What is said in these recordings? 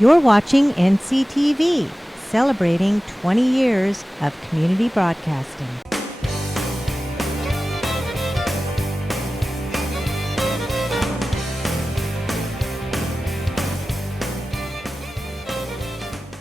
You're watching NCTV, celebrating 20 years of community broadcasting.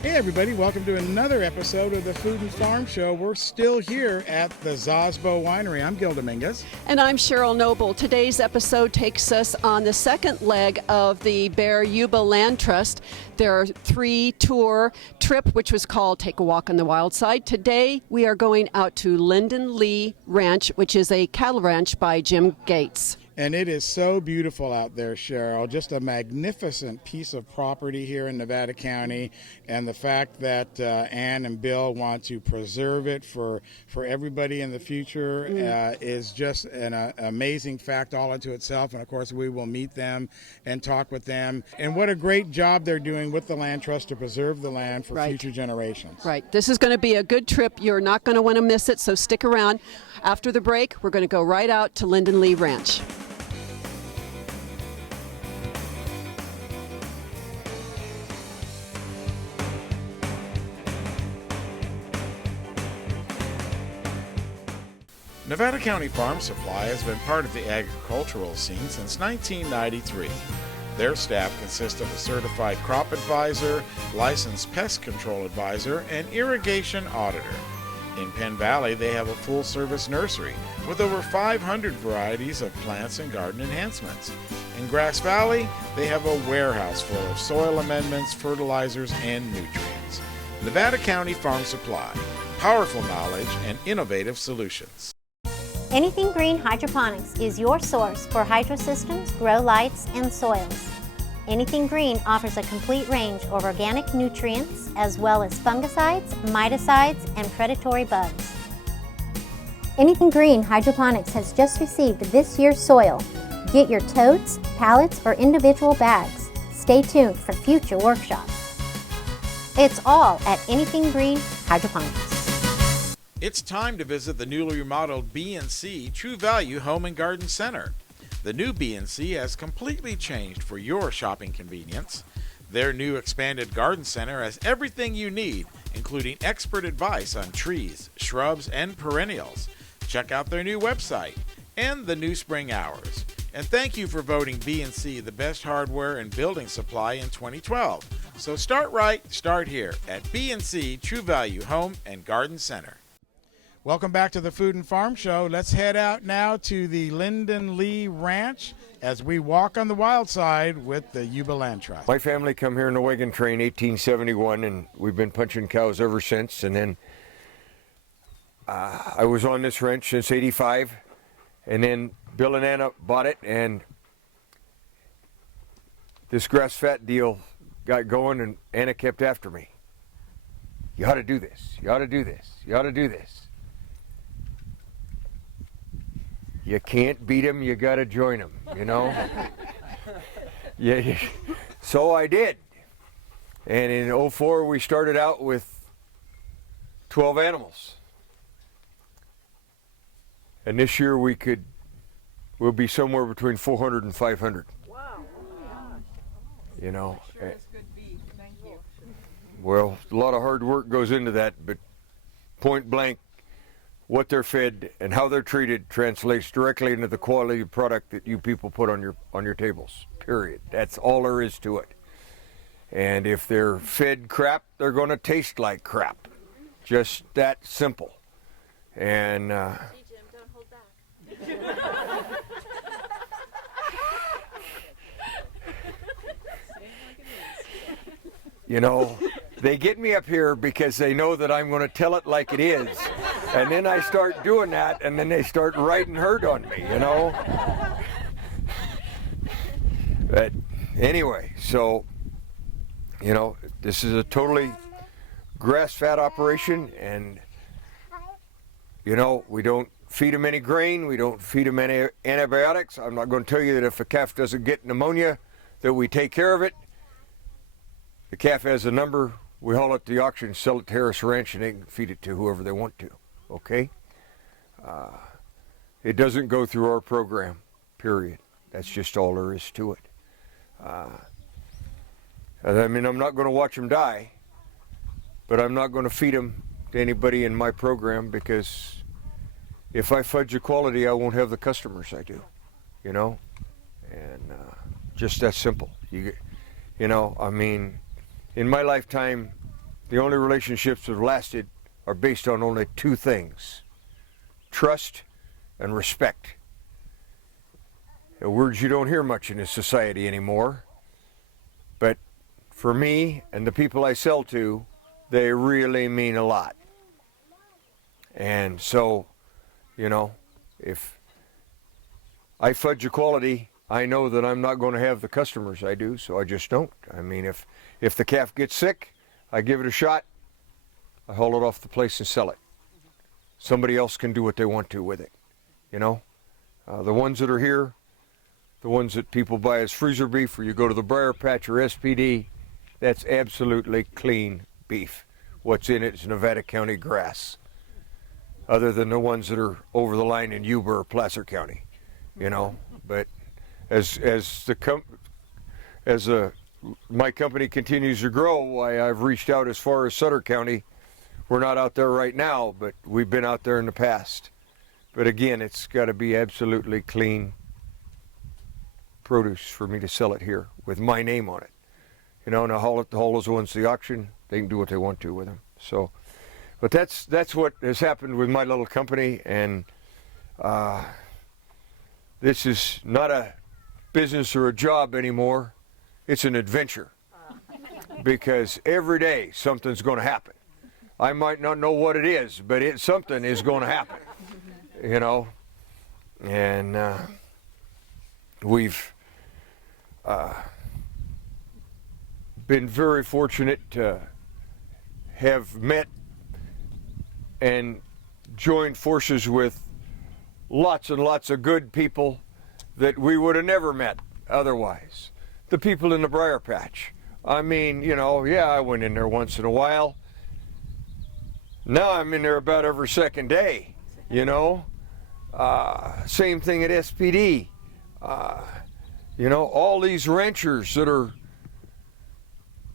Hey everybody, welcome to another episode of the Food and Farm Show. We're still here at the Zosbo Winery. I'm Gil Dominguez. And I'm Cheryl Noble. Today's episode takes us on the second leg of the Bear-Yuba Land Trust. Their 3-tour trip, which was called Take a Walk on the Wild Side. Today we are going out to Linden Lea Ranch, which is a cattle ranch by Jim Gates. And it is so beautiful out there, Cheryl. Just a magnificent piece of property here in Nevada County. And the fact that Ann and Bill want to preserve it for everybody in the future is just an amazing fact all unto itself. And, of course, we will meet them and talk with them. And what a great job they're doing with the Land Trust to preserve the land for future generations. Right. This is going to be a good trip. You're not going to want to miss it, so stick around. After the break, we're going to go right out to Linden Lea Ranch. Nevada County Farm Supply has been part of the agricultural scene since 1993. Their staff consists of a certified crop advisor, licensed pest control advisor, and irrigation auditor. In Penn Valley, they have a full-service nursery with over 500 varieties of plants and garden enhancements. In Grass Valley, they have a warehouse full of soil amendments, fertilizers, and nutrients. Nevada County Farm Supply, powerful knowledge and innovative solutions. Anything Green Hydroponics is your source for hydro systems, grow lights, and soils. Anything Green offers a complete range of organic nutrients as well as fungicides, miticides, and predatory bugs. Anything Green Hydroponics has just received this year's soil. Get your totes, pallets, or individual bags. Stay tuned for future workshops. It's all at Anything Green Hydroponics. It's time to visit the newly remodeled B&C True Value Home and Garden Center. The new B&C has completely changed for your shopping convenience. Their new expanded garden center has everything you need, including expert advice on trees, shrubs, and perennials. Check out their new website and the new spring hours. And thank you for voting B&C the best hardware and building supply in 2012. So start right, start here at B&C True Value Home and Garden Center. Welcome back to the Food and Farm Show. Let's head out now to the Linden Lea Ranch as we walk on the wild side with the Yuba Land Trust. My family come here in the wagon train 1871, and we've been punching cows ever since. And then I was on this ranch since 85, and then Bill and Anna bought it, and this grass fat deal got going, and Anna kept after me. You ought to do this. You ought to do this. You ought to do this. You can't beat them, you got to join them, you know? Yeah. So I did. And in 2004, we started out with 12 animals. And this year we'll be somewhere between 400 and 500. Wow. You know? Sure it's good beef. Thank you. Well, a lot of hard work goes into that, but point blank, what they're fed and how they're treated translates directly into the quality of product that you people put on your tables, period. That's all there is to it. And if they're fed crap, they're going to taste like crap. Just that simple. And Hey, Jim, don't hold back. you know, they get me up here because they know that I'm going to tell it like it is. And then I start doing that, and then they start riding herd on me, you know? But anyway, so, you know, this is a totally grass-fed operation, and, you know, we don't feed them any grain, we don't feed them any antibiotics. I'm not going to tell you that if a calf doesn't get pneumonia, that we take care of it. The calf has a number, we haul it to the auction, sell it to Harris Ranch, and they can feed it to whoever they want to. Okay? It doesn't go through our program, period. That's just all there is to it. I mean, I'm not going to watch them die, but I'm not going to feed them to anybody in my program, because if I fudge the quality, I won't have the customers I do, you know? And just that simple. You know, I mean, in my lifetime, the only relationships that have lasted are based on only two things: trust and respect. Words you don't hear much in this society anymore, but for me and the people I sell to, they really mean a lot. And so, you know, if I fudge the quality, I know that I'm not going to have the customers I do, so I just don't. I mean, if the calf gets sick, I give it a shot, I haul it off the place and sell it. Somebody else can do what they want to with it, you know. The ones that are here, the ones that people buy as freezer beef, or you go to the Briar Patch or SPD, that's absolutely clean beef. What's in it is Nevada County grass, other than the ones that are over the line in Yuba or Placer County, you know. But as my company continues to grow, I've reached out as far as Sutter County. We're not out there right now, but we've been out there in the past. But again, it's got to be absolutely clean produce for me to sell it here with my name on it. You know, and I haul those ones to the auction. They can do what they want to with them. So, but that's what has happened with my little company, and this is not a business or a job anymore. It's an adventure, because every day something's going to happen. I might not know what it is, but something is going to happen, you know. And we've been very fortunate to have met and joined forces with lots and lots of good people that we would have never met otherwise. The people in the Briar Patch. I mean, you know, yeah, I went in there once in a while. Now I'm in there about every second day, you know. Same thing at SPD. You know, all these ranchers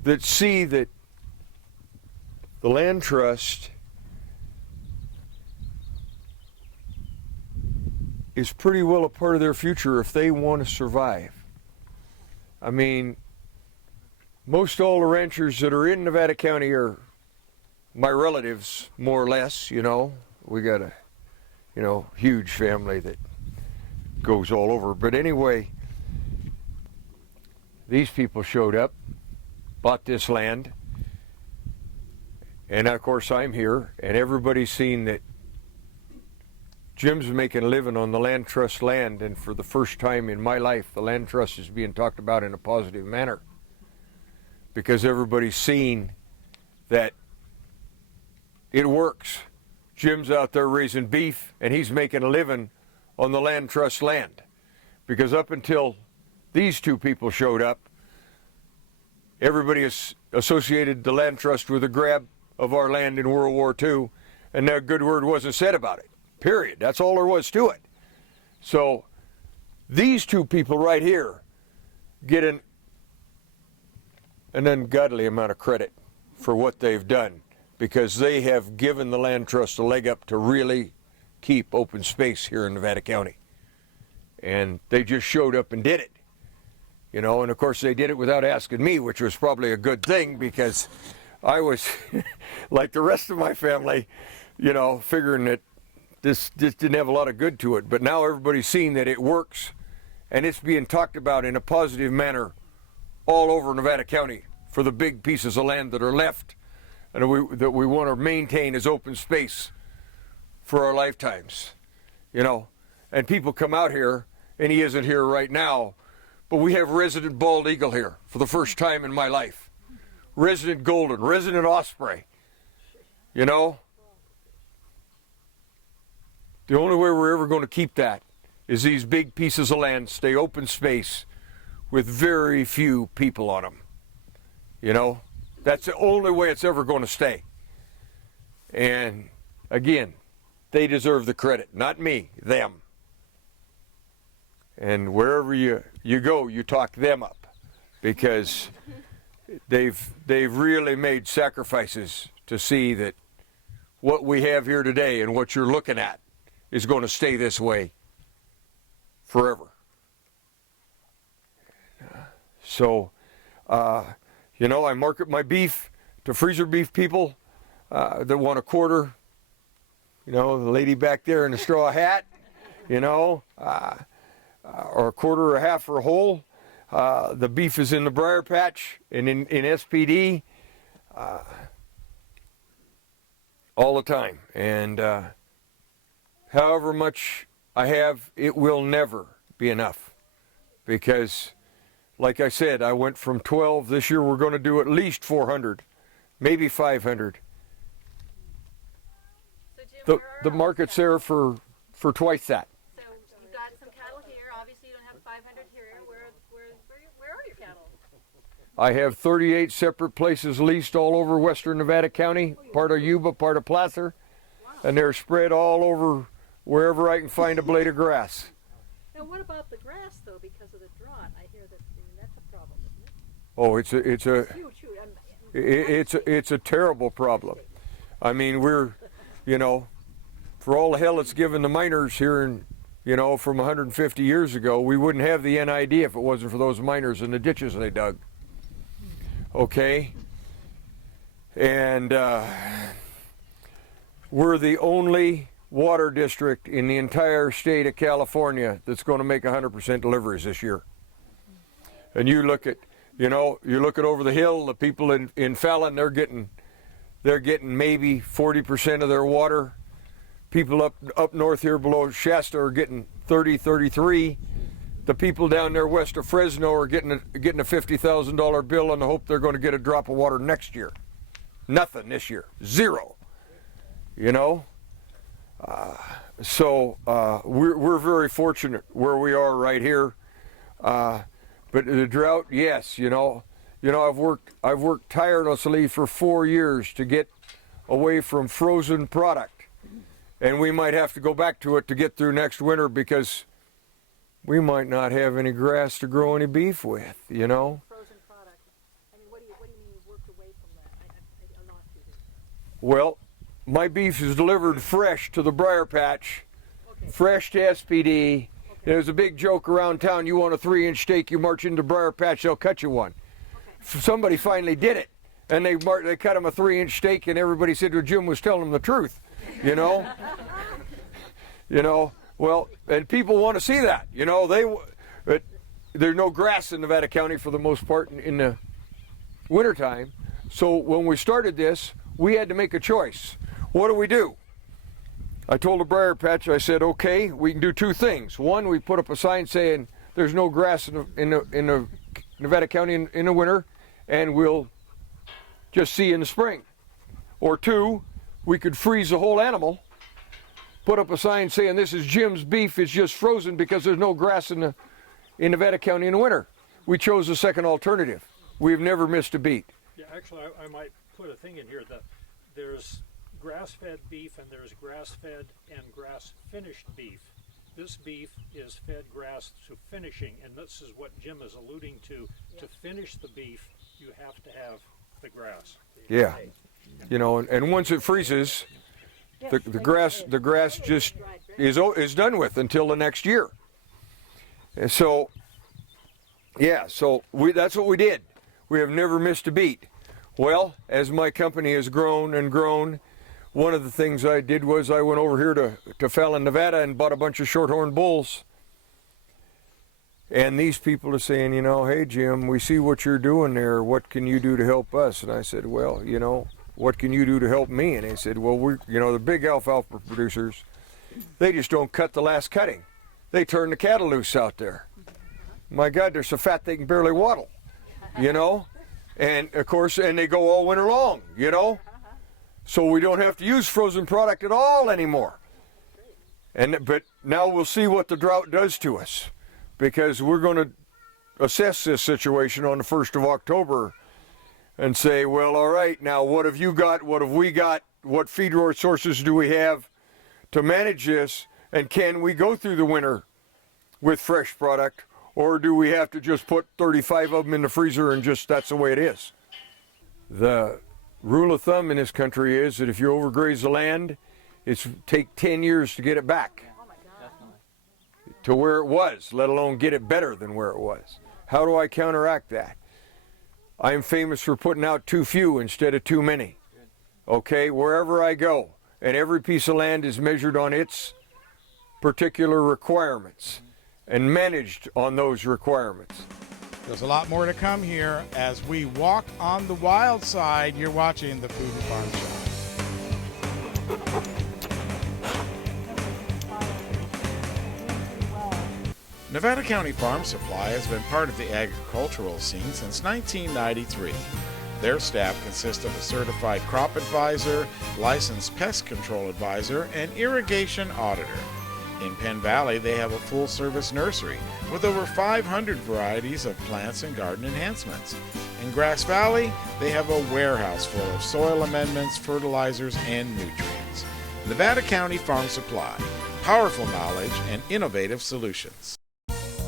that see that the land trust is pretty well a part of their future if they want to survive. I mean, most all the ranchers that are in Nevada County are my relatives, more or less, you know. We got a, you know, huge family that goes all over. But anyway, these people showed up, bought this land, and of course I'm here, and everybody's seen that Jim's making a living on the land trust land, and for the first time in my life, the land trust is being talked about in a positive manner, because everybody's seen that it works. Jim's out there raising beef, and he's making a living on the land trust land, because up until these two people showed up, everybody has associated the land trust with the grab of our land in World War II, and no good word wasn't said about it. Period. That's all there was to it. So these two people right here get an ungodly amount of credit for what they've done, because they have given the land trust a leg up to really keep open space here in Nevada County. And they just showed up and did it. You know, and of course they did it without asking me, which was probably a good thing, because I was, like the rest of my family, you know, figuring that this didn't have a lot of good to it. But now everybody's seen that it works, and it's being talked about in a positive manner all over Nevada County for the big pieces of land that are left, and that we want to maintain as open space for our lifetimes, you know. And people come out here, and he isn't here right now, but we have resident bald eagle here for the first time in my life. Resident golden, resident osprey, you know. The only way we're ever going to keep that is these big pieces of land stay open space with very few people on them, you know. That's the only way it's ever going to stay. And again, they deserve the credit, not me, them. And wherever you go, you talk them up, because they've really made sacrifices to see that what we have here today and what you're looking at is going to stay this way forever. So, you know, I market my beef to freezer beef people that want a quarter. You know, the lady back there in the straw hat, you know, or a quarter or a half for a whole. The beef is in the briar patch and in SPD all the time. And however much I have, it will never be enough. Because, like I said, I went from 12. This year we're going to do at least 400, maybe 500. So Jim, The market's there for twice that. So you've got some cattle here. Obviously, you don't have 500 here. Where are your cattle? I have 38 separate places leased all over western Nevada County, part of Yuba, part of Placer, and they're spread all over wherever I can find a blade of grass. Now, what about the grass, though, because of the drought? I hear that that's a problem, isn't it? Oh, Huge. it's a terrible problem. I mean, we're, you know, for all the hell it's given the miners here in, you know, from 150 years ago, we wouldn't have the NID if it wasn't for those miners and the ditches they dug. Okay? And we're the only water district in the entire state of California that's going to make 100% deliveries this year. And you look at, you know, you look at over the hill, the people in Fallon, they're getting maybe 40% of their water. People up north here below Shasta are getting 30, 33. The people down there west of Fresno are getting a $50,000 bill on the hope they're going to get a drop of water next year. Nothing this year, zero. You know, so we're very fortunate where we are right here. But the drought, yes, you know, I've worked tirelessly for 4 years to get away from frozen product. And we might have to go back to it to get through next winter because we might not have any grass to grow any beef with, you know. Frozen product. I mean, what do you mean you worked away from that? I lost you there. Well, my beef is delivered fresh to the briar patch, Okay. fresh to SPD. There's a big joke around town, you want a 3-inch steak, you march into briar patch, they'll cut you one. Okay. Somebody finally did it, and they cut him a 3-inch steak, and everybody said, well, Jim was telling them the truth, you know. You know, well, and people want to see that, you know. There's no grass in Nevada County for the most part in the wintertime. So when we started this, we had to make a choice. What do? I told the briar patch, I said, okay, we can do two things. One, we put up a sign saying there's no grass in the Nevada County in the winter, and we'll just see in the spring. Or two, we could freeze the whole animal, put up a sign saying this is Jim's beef, it's just frozen because there's no grass in Nevada County in the winter. We chose the second alternative. We've never missed a beat. Yeah, actually, I might put a thing in here that there's grass-fed beef and there's grass-fed and grass-finished beef. This beef is fed grass to finishing, and this is what Jim is alluding to. To finish the beef, you have to have the grass. Yeah, you know, and once it freezes, the grass just is done with until the next year. And so, yeah, so that's what we did. We have never missed a beat. Well, as my company has grown and grown, one of the things I did was I went over here to Fallon, Nevada, and bought a bunch of shorthorn bulls. And these people are saying, you know, hey, Jim, we see what you're doing there. What can you do to help us? And I said, well, you know, what can you do to help me? And they said, well, the big alfalfa producers, they just don't cut the last cutting. They turn the cattle loose out there. My God, they're so fat they can barely waddle, you know? And, of course, and they go all winter long, you know? So we don't have to use frozen product at all anymore. But now we'll see what the drought does to us, because we're going to assess this situation on the 1st of October and say, well, all right, now what have you got? What have we got? What feed sources do we have to manage this? And can we go through the winter with fresh product, or do we have to just put 35 of them in the freezer and just that's the way it is? The rule of thumb in this country is that if you overgraze the land, it's take 10 years to get it back to where it was, let alone get it better than where it was. How do I counteract that? I am famous for putting out too few instead of too many. Okay, wherever I go, and every piece of land is measured on its particular requirements and managed on those requirements. There's a lot more to come here as we walk on the wild side. You're watching the Food and Farm Show. Nevada County Farm Supply has been part of the agricultural scene since 1993. Their staff consists of a certified crop advisor, licensed pest control advisor, and irrigation auditor. In Penn Valley, they have a full-service nursery with over 500 varieties of plants and garden enhancements. In Grass Valley, they have a warehouse full of soil amendments, fertilizers, and nutrients. Nevada County Farm Supply, powerful knowledge and innovative solutions.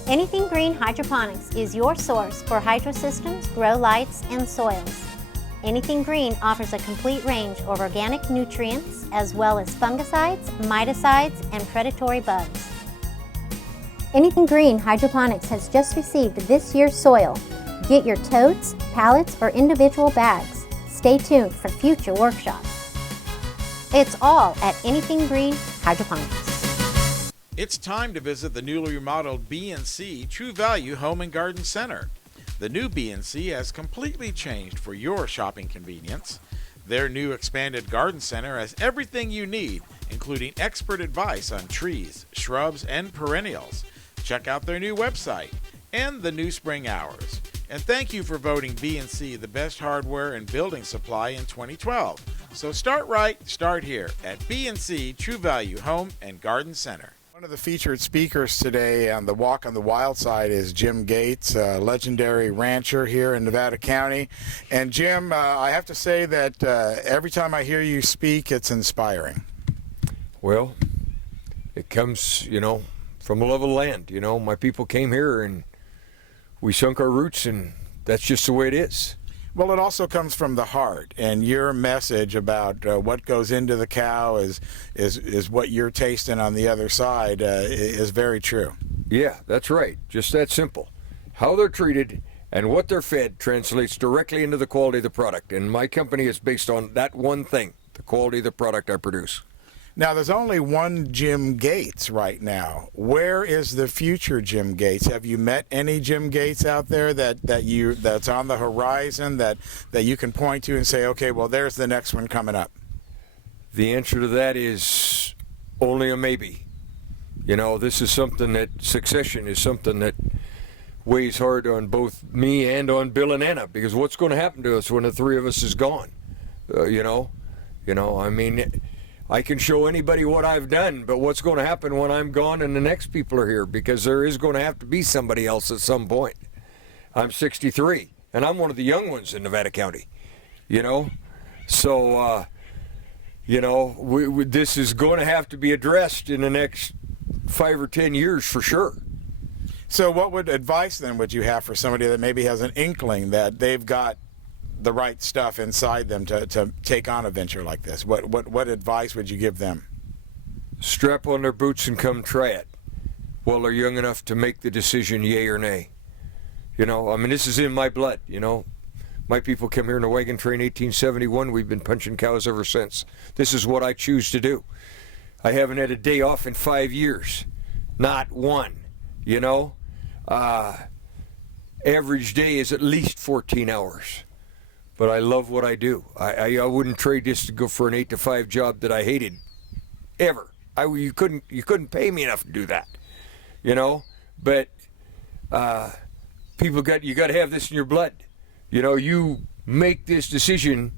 Anything Green Hydroponics is your source for hydro systems, grow lights, and soils. Anything Green offers a complete range of organic nutrients as well as fungicides, miticides, and predatory bugs. Anything Green Hydroponics has just received this year's soil. Get your totes, pallets, or individual bags. Stay tuned for future workshops. It's all at Anything Green Hydroponics. It's time to visit the newly remodeled B&C True Value Home and Garden Center. The new B&C has completely changed for your shopping convenience. Their new expanded garden center has everything you need, including expert advice on trees, shrubs, and perennials. Check out their new website and the new spring hours. And thank you for voting B&C the best hardware and building supply in 2012. So start right, start here at B&C True Value Home and Garden Center. One of the featured speakers today on the Walk on the Wild Side is Jim Gates, a legendary rancher here in Nevada County. And Jim, I have to say that every time I hear you speak, it's inspiring. Well, it comes, from a love of land. My people came here and we sunk our roots, and that's just the way it is. Well, it also comes from the heart, and your message about what goes into the cow is what you're tasting on the other side is very true. Yeah, that's right. Just that simple. How they're treated and what they're fed translates directly into the quality of the product, and my company is based on that one thing, the quality of the product I produce. Now, there's only one Jim Gates right now. Where is the future Jim Gates? Have you met any Jim Gates out there that's on the horizon that you can point to and say, okay, well, there's the next one coming up? The answer to that is only a maybe. This is something succession is something that weighs hard on both me and on Bill and Anna, because what's going to happen to us when the three of us is gone? I can show anybody what I've done, but what's going to happen when I'm gone and the next people are here? Because there is going to have to be somebody else at some point. I'm 63, and I'm one of the young ones in Nevada County, So, this is going to have to be addressed in the next 5 or 10 years for sure. So what advice then would you have for somebody that maybe has an inkling that they've got the right stuff inside them to take on a venture like this? What advice would you give them? Strap on their boots and come try it while they're young enough to make the decision, yay or nay. This is in my blood. My people came here in a wagon train 1871. We've been punching cows ever since. This is what I choose to do. I haven't had a day off in 5 years, not one. Average day is at least 14 hours. But I love what I do. I wouldn't trade this to go for an 8 to 5 job that I hated, ever. You couldn't pay me enough to do that, But you got to have this in your blood. You make this decision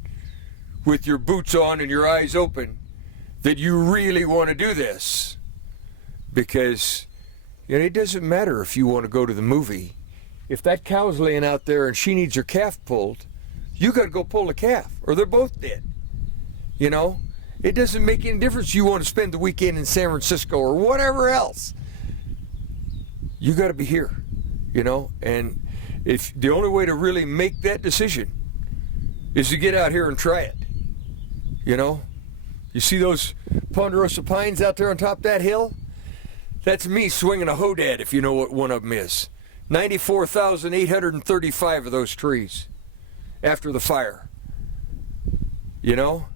with your boots on and your eyes open that you really want to do this, because it doesn't matter if you want to go to the movie. If that cow's laying out there and she needs her calf pulled, you got to go pull the calf, or they're both dead. It doesn't make any difference. You want to spend the weekend in San Francisco or whatever else. You got to be here, And if the only way to really make that decision is to get out here and try it. You know? You see those ponderosa pines out there on top of that hill? That's me swinging a hodad, if you know what one of them is. 94,835 of those trees after the fire. You know?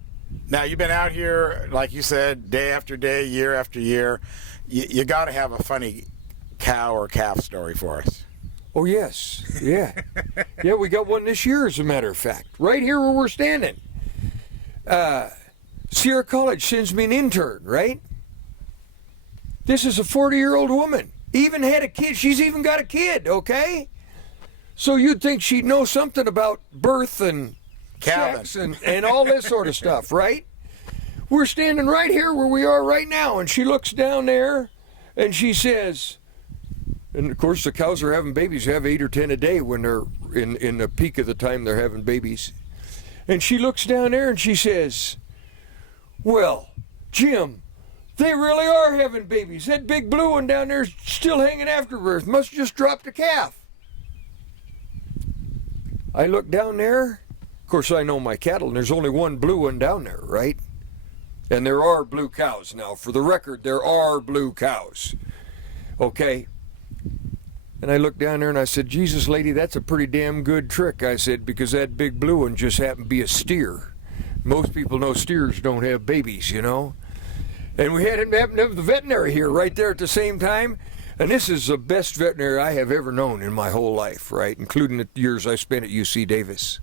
Now, you've been out here, like you said, day after day, year after year. You got to have a funny cow or calf story for us. Oh, yes. Yeah. Yeah, we got one this year, as a matter of fact. Right here where we're standing. Sierra College sends me an intern, right? This is a 40-year-old woman. Even had a kid. She's even got a kid, okay? So you'd think she'd know something about birth and sex and all this sort of stuff, right? We're standing right here where we are right now, and she looks down there, and she says, and of course the cows are having babies. They have 8 or 10 a day when they're in the peak of the time they're having babies. And she looks down there and she says, well, Jim, they really are having babies. That big blue one down there's still hanging after birth. Must have just dropped a calf. I look down there. Of course, I know my cattle, and there's only one blue one down there, right? And there are blue cows now. For the record, there are blue cows. Okay? And I looked down there and I said, Jesus, lady, that's a pretty damn good trick. I said, because that big blue one just happened to be a steer. Most people know steers don't have babies, you know? And we happened to have the veterinary here right there at the same time. And this is the best veterinary I have ever known in my whole life, right? Including the years I spent at UC Davis.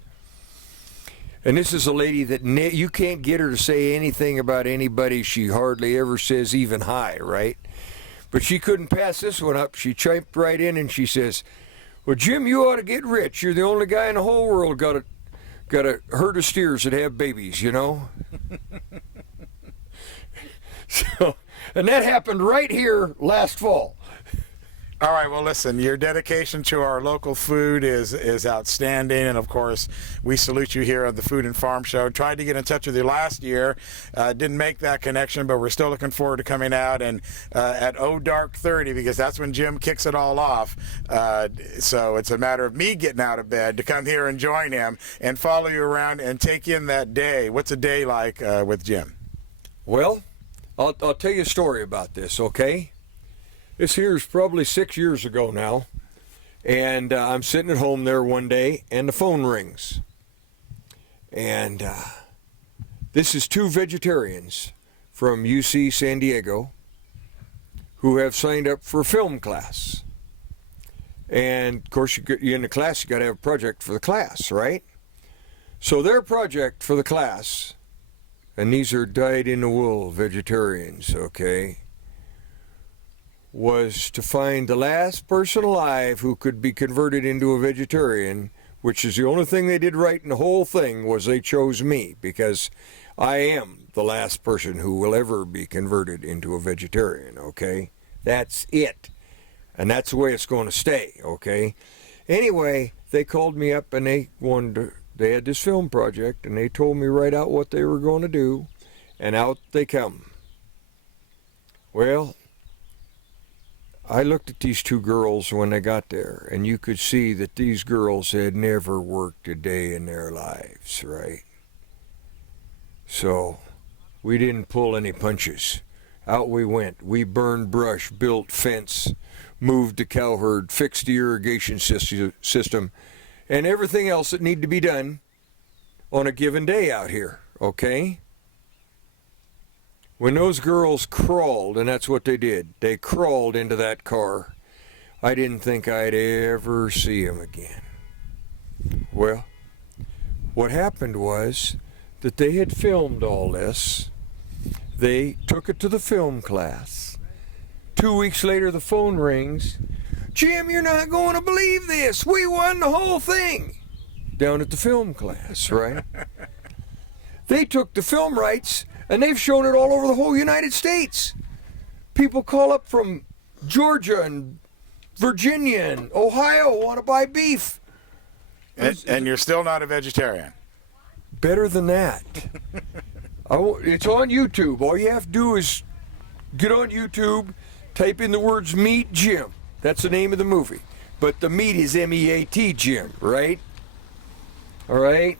And this is a lady that you can't get her to say anything about anybody. She hardly ever says even hi, right? But she couldn't pass this one up. She chimed right in and she says, well, Jim, you ought to get rich. You're the only guy in the whole world got a herd of steers that have babies, you know? So, and that happened right here last fall. All right, well, listen, your dedication to our local food is outstanding, and of course, we salute you here on the Food and Farm Show. Tried to get in touch with you last year, didn't make that connection, but we're still looking forward to coming out and at dark 30, because that's when Jim kicks it all off. So it's a matter of me getting out of bed to come here and join him and follow you around and take in that day. What's a day like with Jim? Well, I'll tell you a story about this, okay? This here is probably 6 years ago now, and I'm sitting at home there one day, and the phone rings. And this is 2 vegetarians from UC San Diego who have signed up for a film class. And, of course, you're in the class, you got to have a project for the class, right? So their project for the class, and these are dyed-in-the-wool vegetarians, okay, was to find the last person alive who could be converted into a vegetarian, which is the only thing they did right in the whole thing, was they chose me, because I am the last person who will ever be converted into a vegetarian, okay? That's it. And that's the way it's going to stay, okay? Anyway, they called me up and they had this film project, and they told me right out what they were going to do, and out they come. Well, I looked at these 2 girls when they got there, and you could see that these girls had never worked a day in their lives, right? So we didn't pull any punches. Out we went. We burned brush, built fence, moved the cow herd, fixed the irrigation system, and everything else that needed to be done on a given day out here, okay? When those girls crawled, and that's what they did, they crawled into that car, I didn't think I'd ever see them again. Well, what happened was that they had filmed all this. They took it to the film class. 2 weeks later, the phone rings. Jim, you're not going to believe this. We won the whole thing. Down at the film class, right? They took the film rights, and they've shown it all over the whole United States. People call up from Georgia and Virginia and Ohio, want to buy beef. And you're still not a vegetarian? Better than that. It's on YouTube. All you have to do is get on YouTube, type in the words Meat Jim. That's the name of the movie. But the meat is M-E-A-T, Jim, right? All right?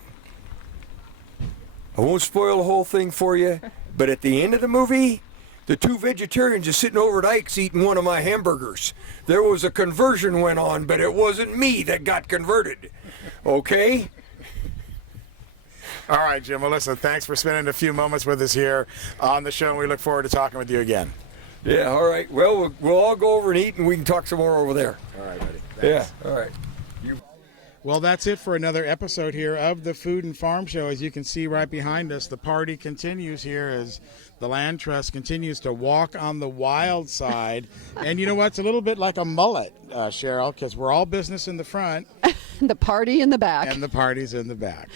I won't spoil the whole thing for you, but at the end of the movie, the two vegetarians are sitting over at Ike's eating one of my hamburgers. There was a conversion went on, but it wasn't me that got converted. Okay? All right, Jim. Well, listen, thanks for spending a few moments with us here on the show, and we look forward to talking with you again. Yeah, all right. Well, we'll all go over and eat, and we can talk some more over there. All right, buddy. Yeah, Thanks. all right. Well, that's it for another episode here of the Food and Farm Show. As you can see right behind us, the party continues here as the Land Trust continues to walk on the wild side. And you know what? It's a little bit like a mullet, Cheryl, because we're all business in the front. The party in the back. And the party's in the back.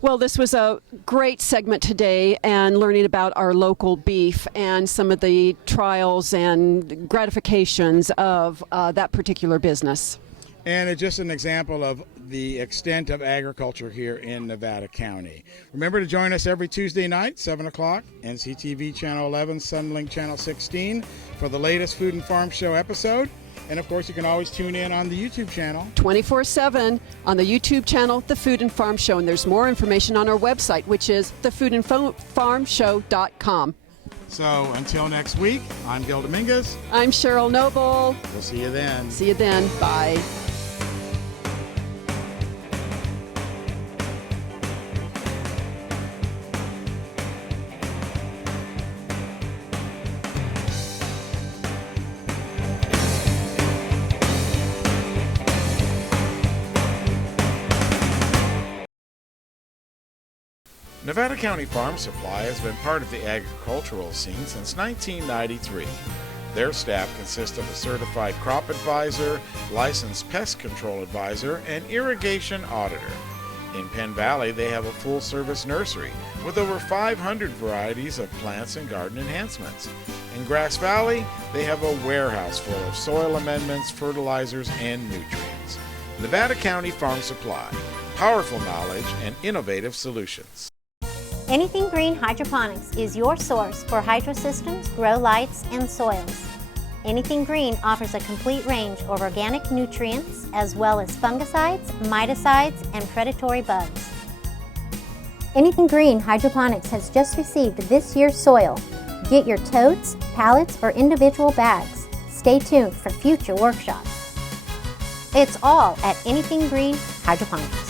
Well, this was a great segment today, and learning about our local beef and some of the trials and gratifications of that particular business. And it's just an example of the extent of agriculture here in Nevada County. Remember to join us every Tuesday night, 7 o'clock, NCTV Channel 11, Sunlink Channel 16, for the latest Food and Farm Show episode. And, of course, you can always tune in on the YouTube channel. 24/7 on the YouTube channel, The Food and Farm Show. And there's more information on our website, which is thefoodandfarmshow.com. So until next week, I'm Gil Dominguez. I'm Cheryl Noble. We'll see you then. See you then. Bye. Nevada County Farm Supply has been part of the agricultural scene since 1993. Their staff consists of a certified crop advisor, licensed pest control advisor, and irrigation auditor. In Penn Valley, they have a full-service nursery with over 500 varieties of plants and garden enhancements. In Grass Valley, they have a warehouse full of soil amendments, fertilizers, and nutrients. Nevada County Farm Supply, powerful knowledge and innovative solutions. Anything Green Hydroponics is your source for hydro systems, grow lights, and soils. Anything Green offers a complete range of organic nutrients as well as fungicides, miticides, and predatory bugs. Anything Green Hydroponics has just received this year's soil. Get your totes, pallets, or individual bags. Stay tuned for future workshops. It's all at Anything Green Hydroponics.